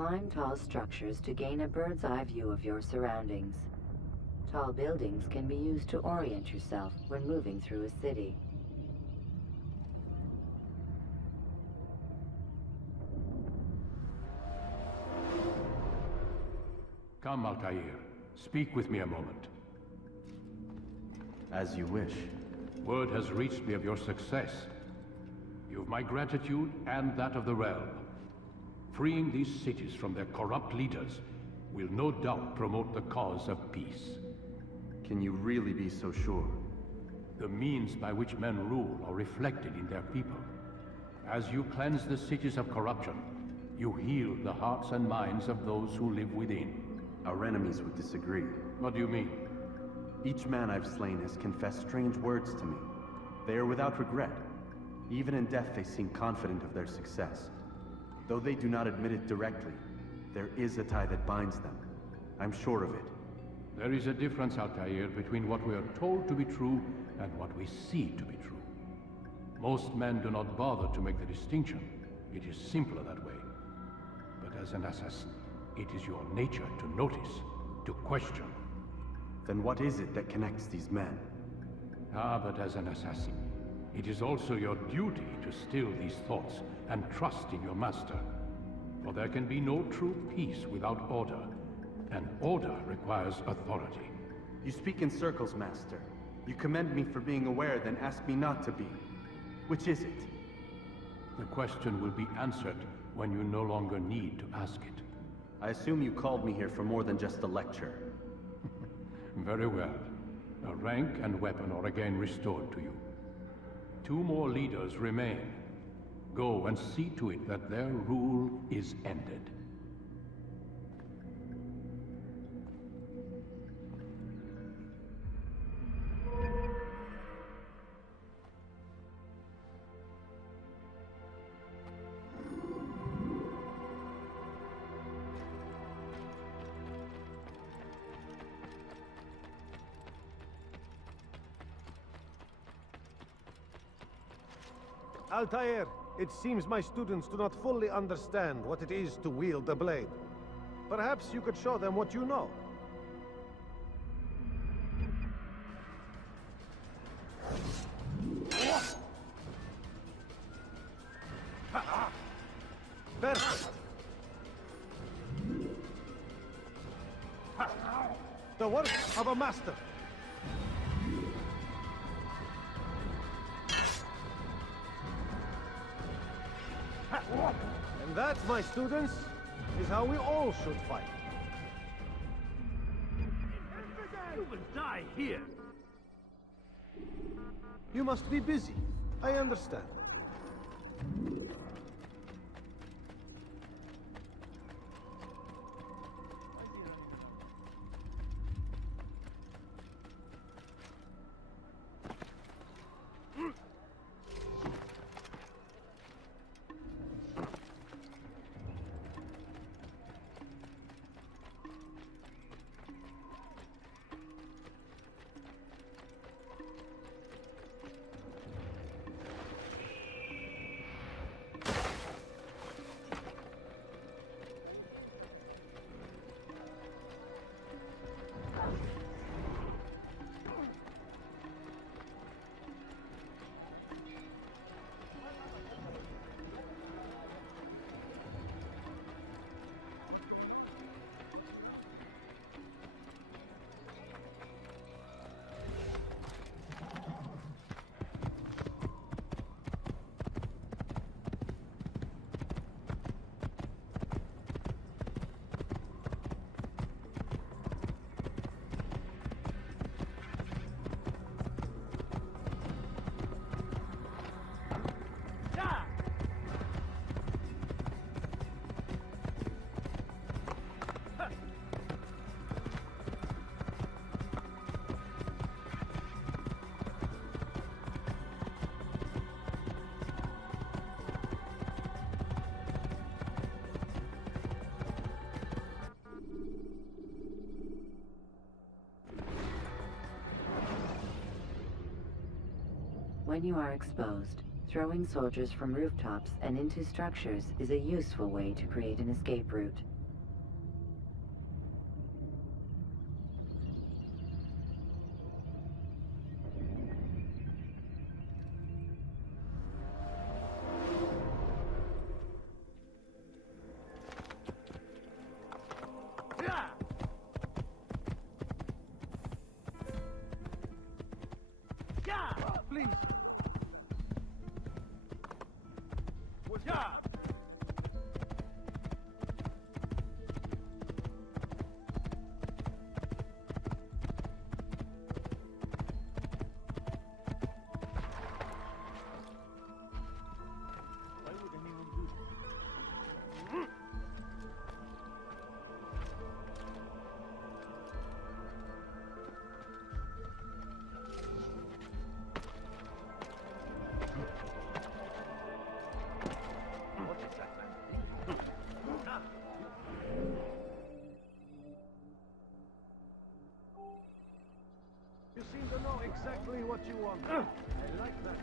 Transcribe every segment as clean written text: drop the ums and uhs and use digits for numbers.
Climb tall structures to gain a bird's eye view of your surroundings. Tall buildings can be used to orient yourself when moving through a city. Come, Altair. Speak with me a moment. As you wish. Word has reached me of your success. You have my gratitude and that of the realm. Freeing these cities from their corrupt leaders will no doubt promote the cause of peace. Can you really be so sure? The means by which men rule are reflected in their people. As you cleanse the cities of corruption, you heal the hearts and minds of those who live within. Our enemies would disagree. What do you mean? Each man I've slain has confessed strange words to me. They are without regret. Even in death they seem confident of their success. Though they do not admit it directly, there is a tie that binds them. I'm sure of it. There is a difference, Altair, between what we are told to be true and what we see to be true. Most men do not bother to make the distinction. It is simpler that way. But as an assassin, it is your nature to notice, to question. Then what is it that connects these men? Ah, but as an assassin, it is also your duty to still these thoughts and trust in your master. For there can be no true peace without order, and order requires authority. You speak in circles, Master. You commend me for being aware, then ask me not to be. Which is it? The question will be answered when you no longer need to ask it. I assume you called me here for more than just a lecture. Very well. A rank and weapon are again restored to you. 2 more leaders remain. Go and see to it that their rule is ended. Altair, it seems my students do not fully understand what it is to wield a blade. Perhaps you could show them what you know. Perfect. The work of a master. And that, my students, is how we all should fight. You will die here. You must be busy. I understand. When you are exposed, throwing soldiers from rooftops and into structures is a useful way to create an escape route. please. Yeah. You seem to know exactly what you want. I like that.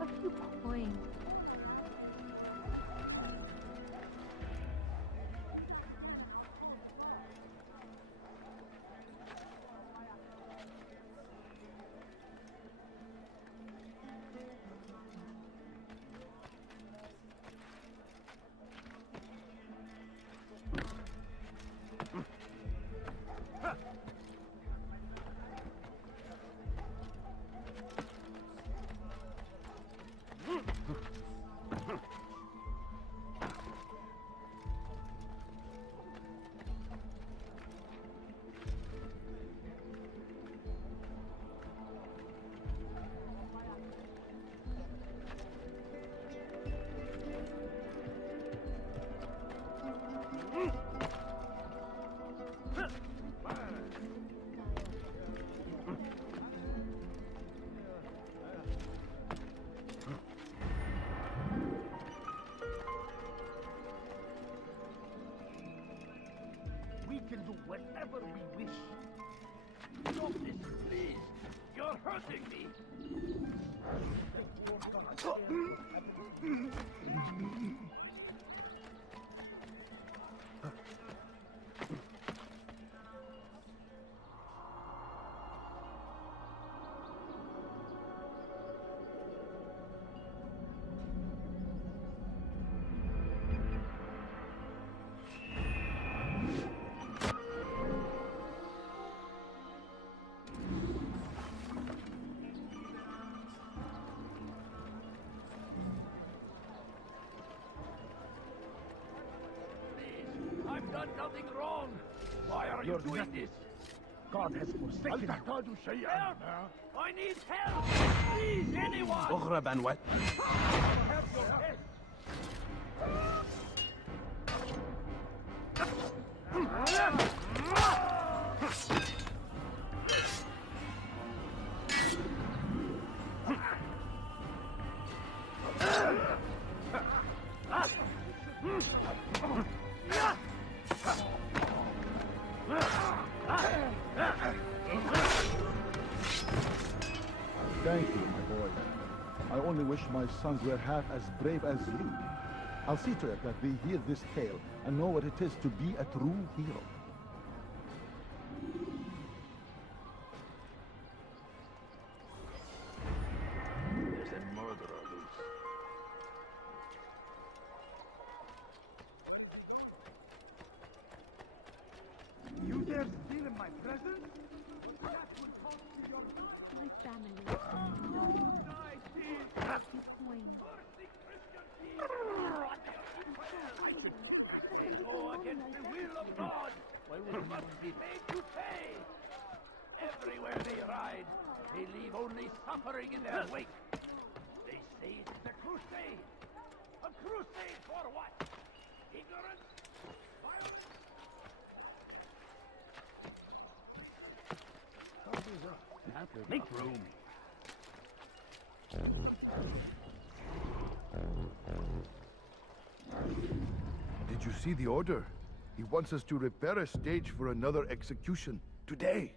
A few coins. We can do whatever we wish. Stop this, please. You're hurting me. I've done nothing wrong. Why are you doing this? God has forsaken you. Help! I need help! Please, anyone! اغرب عن وجهي. Help your head! Thank you, my boy. I only wish my sons were half as brave as you. I'll see to it that they hear this tale and know what it is to be a true hero. There's a murderer loose. You dare steal in my presence? My family. No. A few coins. They go against the will of God. They must be made to pay. Everywhere they ride, they leave only suffering in their wake. They say it's a crusade. A crusade for what? Ignorance? Violence? Make room. Did you see the order? He wants us to repair a stage for another execution. Today!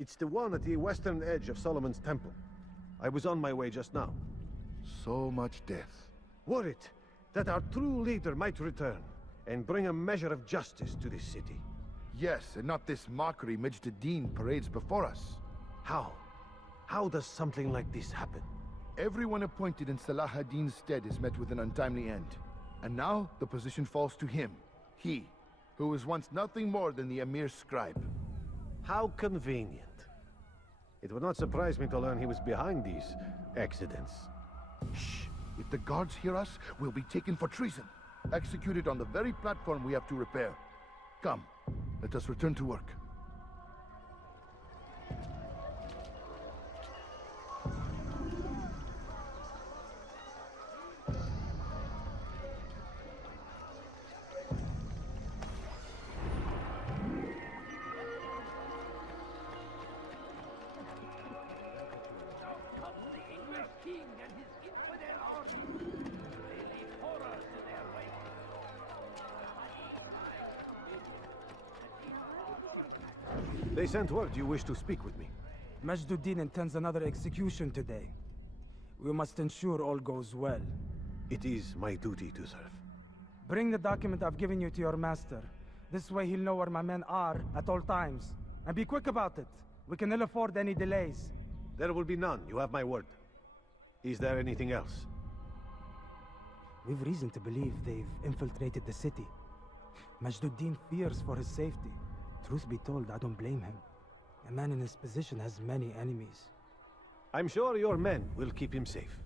It's the one at the western edge of Solomon's Temple. I was on my way just now. So much death. Worried that our true leader might return. and bring a measure of justice to this city. Yes, and not this mockery Majd parades before us. How? How does something like this happen? Everyone appointed in Salah ad-Din's stead is met with an untimely end. And now, the position falls to him. He, who was once nothing more than the Emir's scribe. How convenient. It would not surprise me to learn he was behind these accidents. Shh! If the guards hear us, we'll be taken for treason. Executed on the very platform we have to repair. Come, let us return to work. They sent word you wish to speak with me. Majd intends another execution today. We must ensure all goes well. It is my duty to serve. Bring the document I've given you to your master. This way he'll know where my men are at all times. And be quick about it. We can ill afford any delays. There will be none, you have my word. Is there anything else? We've reason to believe they've infiltrated the city. Majd fears for his safety. Truth be told, I don't blame him. A man in his position has many enemies. I'm sure your men will keep him safe.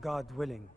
God willing.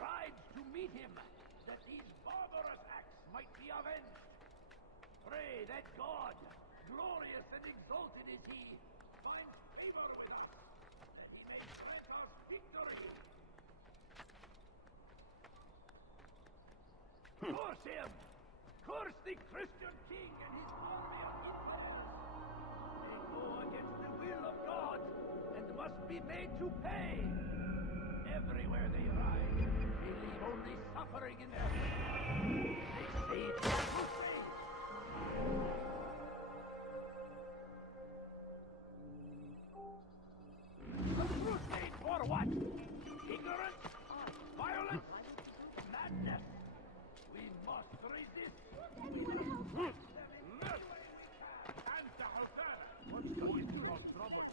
Rides to meet him, that these barbarous acts might be avenged. Pray that God, glorious and exalted is he, finds favor with us, that he may grant us victory. Curse him! Curse the Christian king and his army of infidels! They go against the will of God, and must be made to pay. Everywhere they ride, they leave only suffering in their wake. They say it's not faith. A crusade for what? Ignorance? Violence? Madness? We must resist. What's going to cause trouble?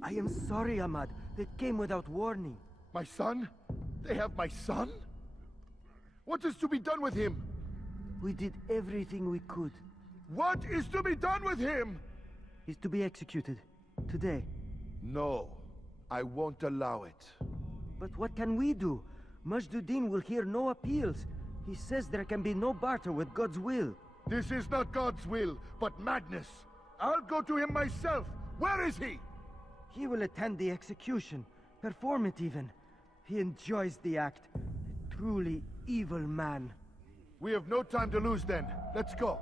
I am sorry, Ahmad. They came without warning. My son? They have my son? What is to be done with him? We did everything we could. What is to be done with him? He's to be executed. Today. No. I won't allow it. But what can we do? Majd will hear no appeals. He says there can be no barter with God's will. This is not God's will, but madness. I'll go to him myself. Where is he? He will attend the execution. Perform it even. He enjoys the act. A truly evil man. We have no time to lose then. Let's go.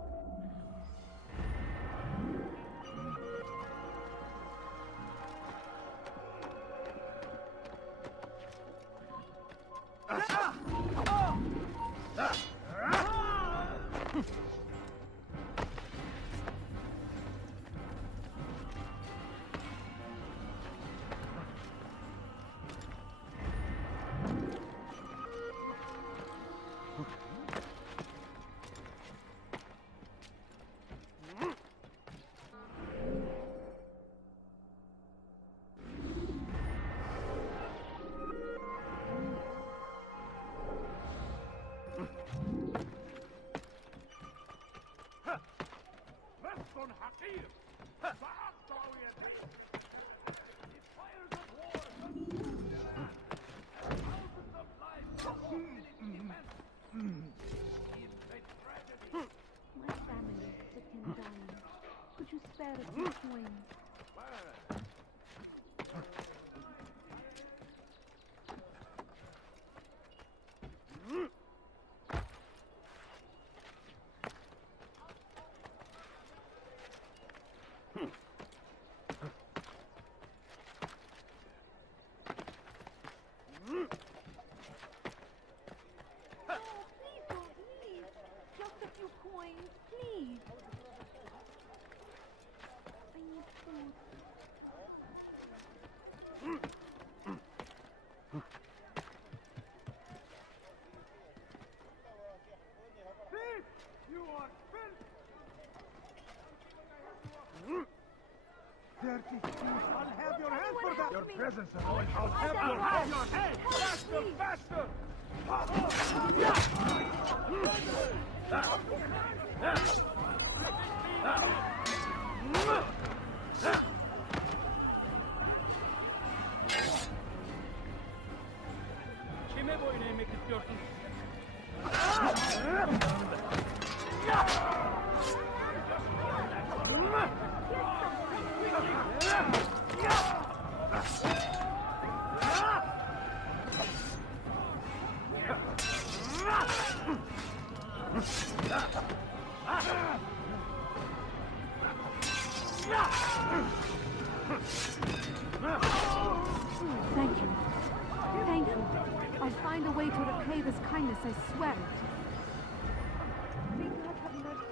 spare a few coins. Just a few coins, please. I need food. Thief! You are filth! Dirty thief! I'll have your head for that! Your presence alone! I'll have your head! Faster! Faster! Kime boyun eğmek istiyorsun? Thank you. Thank you. I'll find a way to repay this kindness, I swear it. May God have mercy.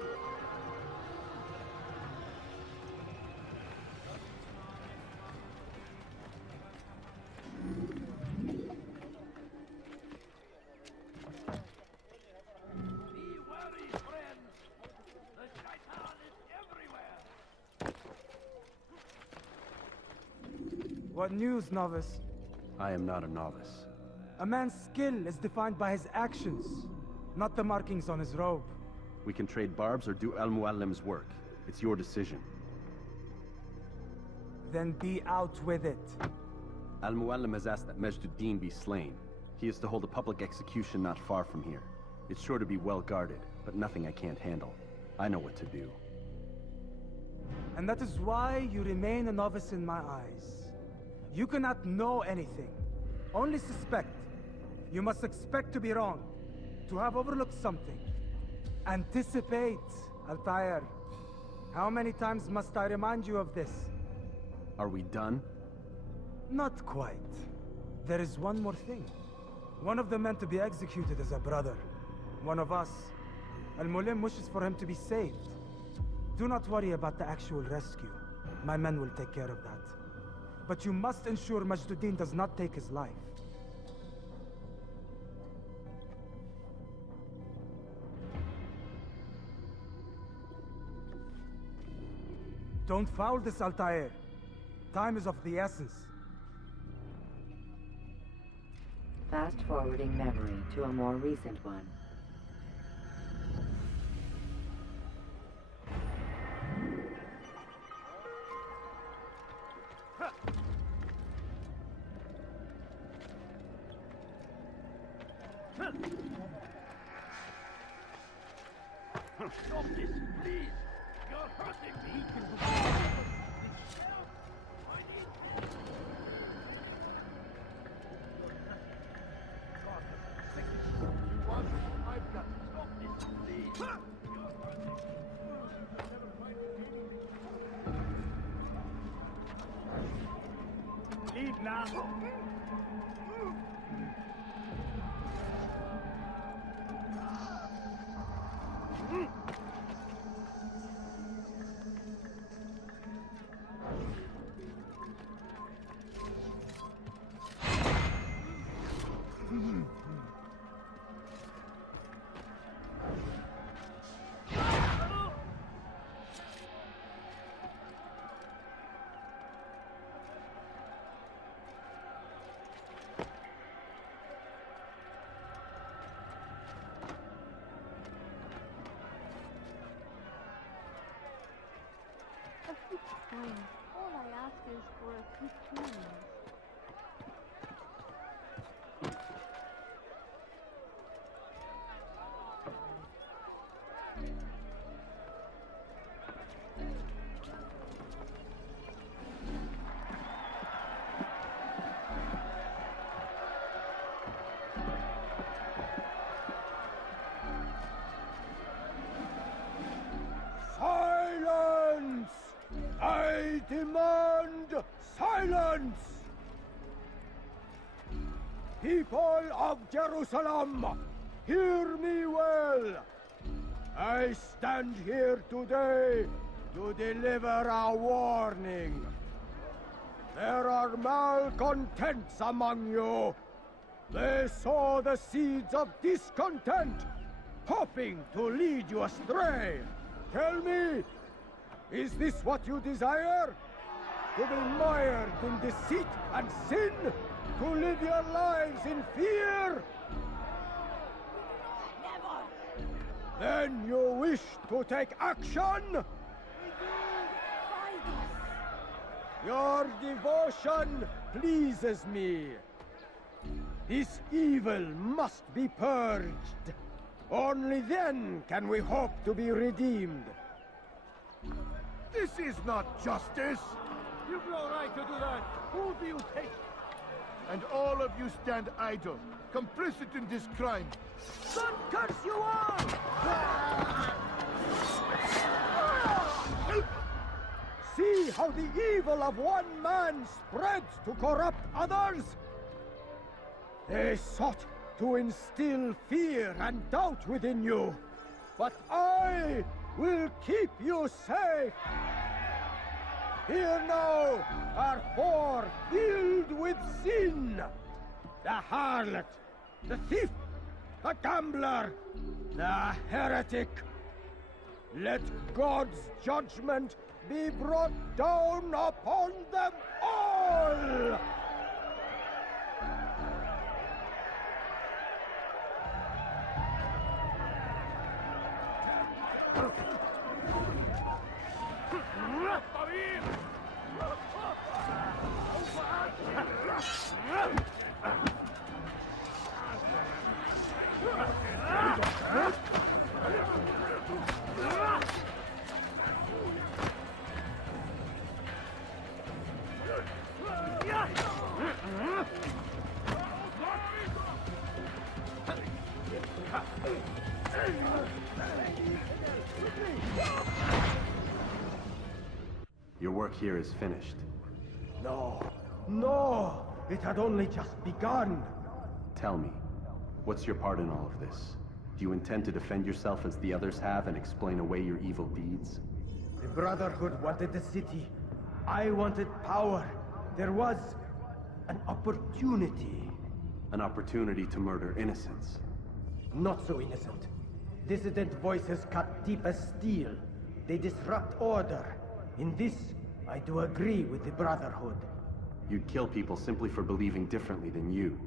Be wary, friends! The shaitan is everywhere! What news, novice? I am not a novice. A man's skill is defined by his actions, not the markings on his robe. We can trade barbs or do Al-Muallim's work. It's your decision. Then be out with it. Al-Muallim has asked that Majduddin be slain. He is to hold a public execution not far from here. It's sure to be well guarded, but nothing I can't handle. I know what to do. And that is why you remain a novice in my eyes. You cannot know anything, only suspect. You must expect to be wrong, to have overlooked something. Anticipate, Altair. How many times must I remind you of this? Are we done? Not quite. There is one more thing. One of the men to be executed is a brother. One of us. Al-Mulim wishes for him to be saved. Do not worry about the actual rescue. My men will take care of that. But you must ensure Majduddin does not take his life. Don't foul this, Altair. Time is of the essence. Fast-forwarding memory to a more recent one. Stop this, please! You're hurting me! I need this! God, this is sick. You want? I've got to stop this, please! You're hurting me! I'll never find anything. Leave now! A few coins. All I ask is for a few coins. People of Jerusalem, hear me well. I stand here today to deliver a warning. There are malcontents among you. They sow the seeds of discontent, hoping to lead you astray. Tell me, is this what you desire? To be mired in deceit and sin? To live your lives in fear? Never! Then you wish to take action? Your devotion pleases me. This evil must be purged. Only then can we hope to be redeemed. This is not justice! You've no right to do that! Who do you think? And all of you stand idle, complicit in this crime. God curse you all! See how the evil of one man spreads to corrupt others? They sought to instill fear and doubt within you, but I will keep you safe. Here now are four filled with sin. The harlot, the thief, the gambler, the heretic. Let God's judgment be brought down upon them all! Your work here is finished. No, no! It had only just begun. Tell me, what's your part in all of this? Do you intend to defend yourself as the others have and explain away your evil deeds? The Brotherhood wanted the city. I wanted power. There was an opportunity. An opportunity to murder innocents. Not so innocent. Dissident voices cut deep as steel. They disrupt order. In this, I do agree with the Brotherhood. You'd kill people simply for believing differently than you.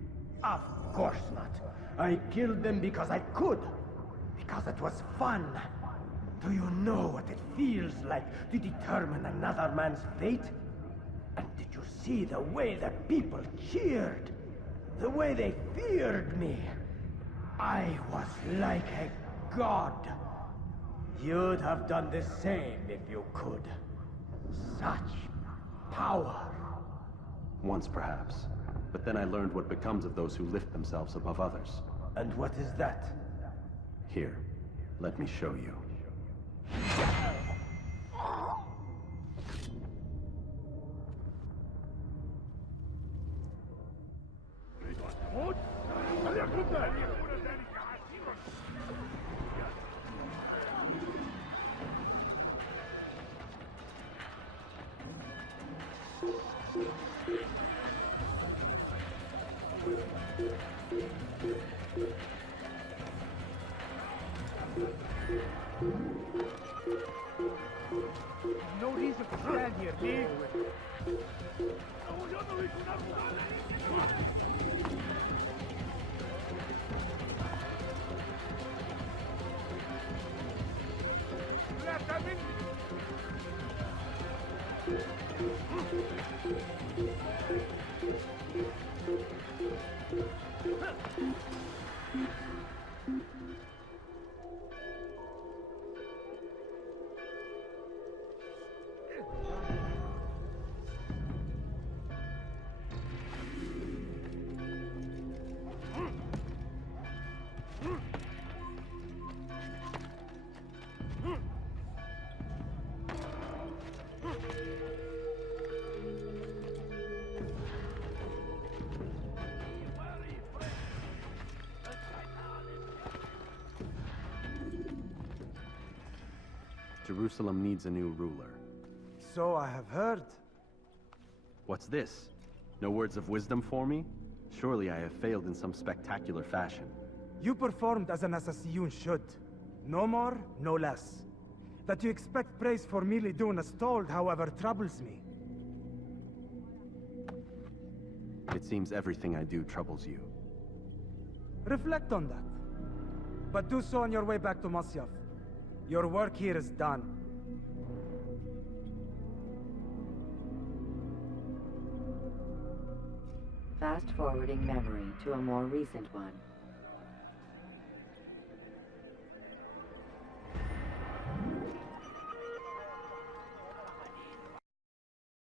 Of course not. I killed them because I could. Because it was fun. Do you know what it feels like to determine another man's fate? And did you see the way the people cheered? The way they feared me? I was like a god. You'd have done the same if you could. Such power. Once, perhaps. But then I learned what becomes of those who lift themselves above others. And what is that? Here, let me show you. No reason to stand here, leave. Let them in. Jerusalem needs a new ruler. So I have heard. What's this? No words of wisdom for me? Surely I have failed in some spectacular fashion. You performed as an assassin should. No more, no less. That you expect praise for merely doing as told, however, troubles me. It seems everything I do troubles you. Reflect on that. But do so on your way back to Masyaf. Your work here is done. Fast-forwarding memory to a more recent one.